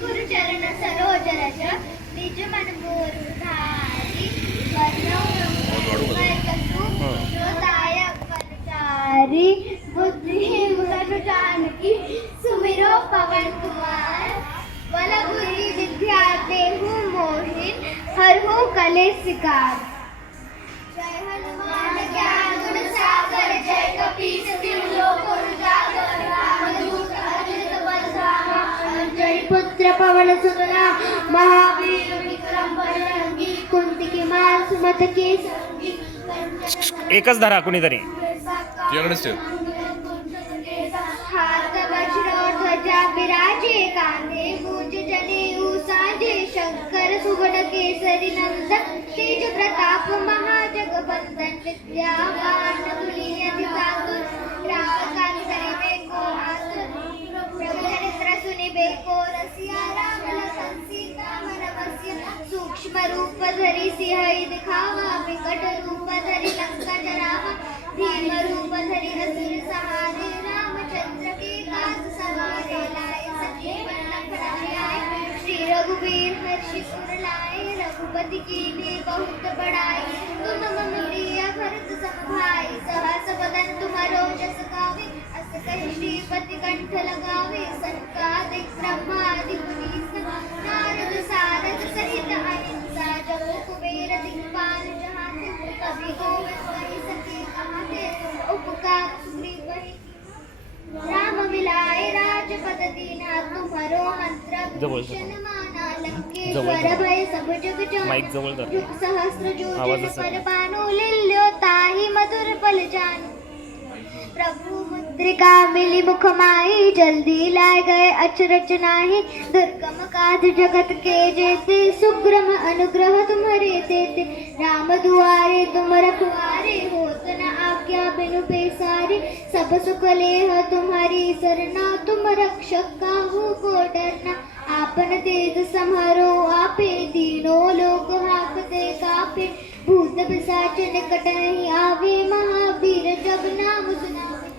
गुरुचरण सरोज रज निज मन धारी दायक बुद्धि जानकी सुमिरो पवन कुमार बल बुद्धि विद्या देहु मोहिन हरहु कले सिकार। जय हनुमान ज्ञान गुण सागर जय कपीस तिहु लोक उजागर रामदूत अतुलित बल धामा अंजनी पुत्र पवन सुत नाम महावीर विक्रम बजरंगी कुंती के मां सुमत के संगी। एकच धरा कुणीतरी तुझ्याकडेच ठेव. हात वज्र ध्वजा विराजे कांधे भुज जनेऊ साजे शंकर सुवर्ण केसरी नंदन तेज प्रताप महाजगवंदन विद्यावान तुल्य सागर रामकांत को आतुर प्रभु चरित्र सुनिबे को रसिया राम लखन सीता मन बसिया सूक्ष्म रूप धरि सिंह दिखावा विकट रूप धरि लंका जरावा भीम रूप धरि असुर सहारे रामचंद्र के काज सवारे लाए संजीवन लखन आए श्री रघुवीर हर्षि सुर लाए रघुपति कीन्ही बहुत बड़ाई तुम मम प्रिय भरत सम भाई सहस बदन तुम्हारो जस गावे अस कहि श्रीपति कंठ लगावे सनकादिक ब्रह्मादि मुनीस नारद सारद सहित अहिंसा जगो कुबेर दिक्पाल जहाँ कभी गोविंद कहि सके कहाते तुम उपकार सुग्रीव ही राम मिलाए राजपद दीना तुम्हारो मंत्र भूषण माना लंकेश्वर भय सब जग जान सहस्र जो पर बानो लिल्यो ताहि मधुर पल जान प्रभु मुद्रिका मिली मुख माही जल्दी लाए गए अचरज नाही दुर्गम काज जगत के जेते सुग्रम अनुग्रह तुम्हारे देते राम दुआरे तुम रखवारे होत न आज्ञा बिनु पैसारे सब सुख लेह तुम्हारी सरना तुम रक्षक काहू को डरना आपन तेज समरो आपे तीनों लोक हाकते कापे भूत पिशाच निकट नहीं आवे महावीर जब नाम सुनावे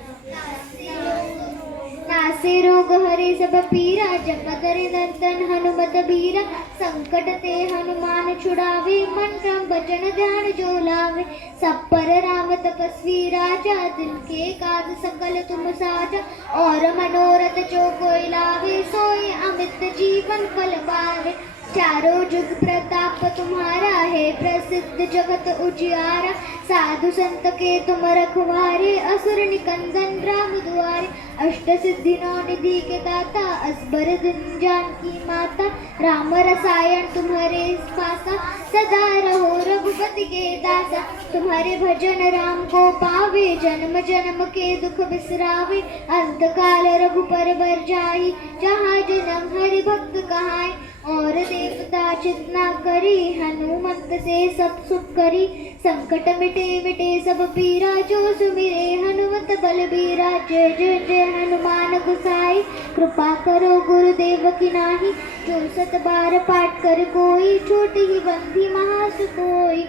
नासे रोग हरे सब पीरा जपत निरंतन हनुमत बीरा संकट ते हनुमान छुड़ावे मन क्रम वचन ध्यान जो लावे सब पर राम तपस्वी राजा दिल के काज सकल तुम साजा और मनोरथ जो कोई लावे सोए अमित जीवन फल पावे चारों जुग प्रताप तुम्हारा है प्रसिद्ध जगत उजियारा साधु संत के तुम रखवारे असुर निकंदन राम दुआरे अष्ट सिद्धि नौ निधि के दाता असबर दिन जानकी माता राम रसायन तुम्हारे पासा सदा रहो रघुपति के दासा तुम्हारे भजन राम को पावे जन्म जन्म के दुख बिसरावे अंत काल रघुपर बर जाई जहाँ जन्म हरि भक्त कहाए और देवता चितना करी हनुमंत से सब सुख करी संकट मिटे मिटे सब पीरा जो सुमिरे हनुमत बलबीरा जय जय जय हनुमान गुसाई कृपा करो गुरुदेव की नाही जो सत बार पाठ कर कोई छोटी ही बंधी महासुख होई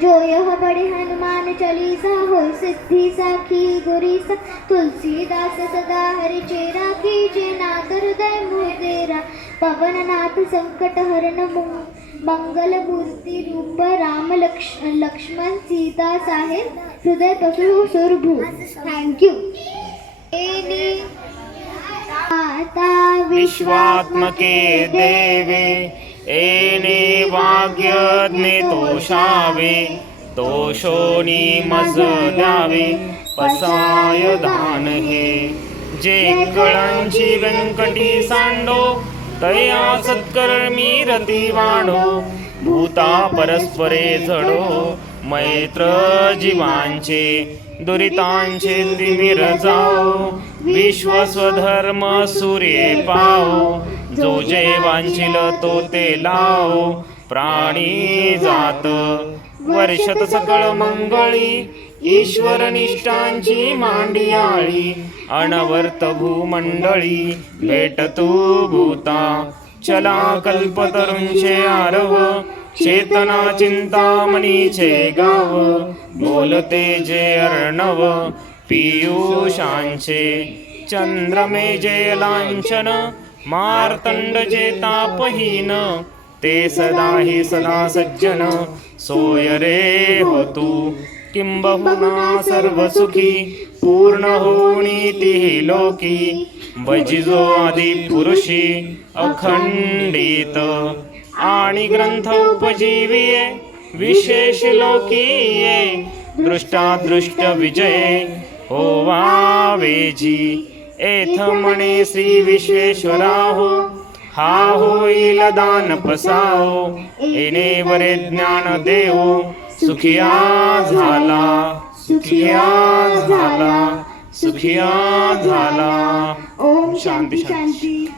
जो यह बड़े हनुमान चालीसा हो सिद्धि साखी गुरीसा तुलसीदास सदा हरि चेरा कीजे नाथ हृदय मोदेरा पवन नाथ संकट हरण मंगल मूर्ति रूप राम लक्ष्मण सीता साहेब हृदय पशु सुरभू। Thank you. माता विश्वात्मके देवे एने वाग्यज्ञे तोषावे तोषोनी मज द्यावे पसाय दान हे जे कळांची व्यंकटी सांडो तया सत्कर्मी रती वाढो भूता परस्परे झडो मैत्र जीवांचे दुरितांचे तिमिर जाओ विश्व स्वधर्म सूर्ये पाओ जो जे वांछिल तो ते लाओ प्राणी जात वर्षत सकळ मंगळी ईश्वर निष्ठांची मांडियाळी अनवर्त भूमंडळी भेटतू भूता चला कल्पतरुंचे आरव चेतना चिंतामणीचे गाव बोलते जे अर्णव पीयूषांचे चंद्रमे जे लांछन मार्तंड जे तापहीन ते सदा हि सदा सज्जन सोय रे हो तू किंबहुना सर्व सुखी पूर्ण होणी तिही लोकी भजिजो आदि पुरुषी अखंडित आणि ग्रंथ उपजीविये विशेष लोकीये दृष्टादृष्ट विजये होवावेजी एथ म्हणे श्री विश्वेश्वराहो हा होईल दान पसाओ येणे वरे ज्ञान देव सुखिया झाला सुखिया झाला सुखिया झाला. ओम शांती शांती शांती.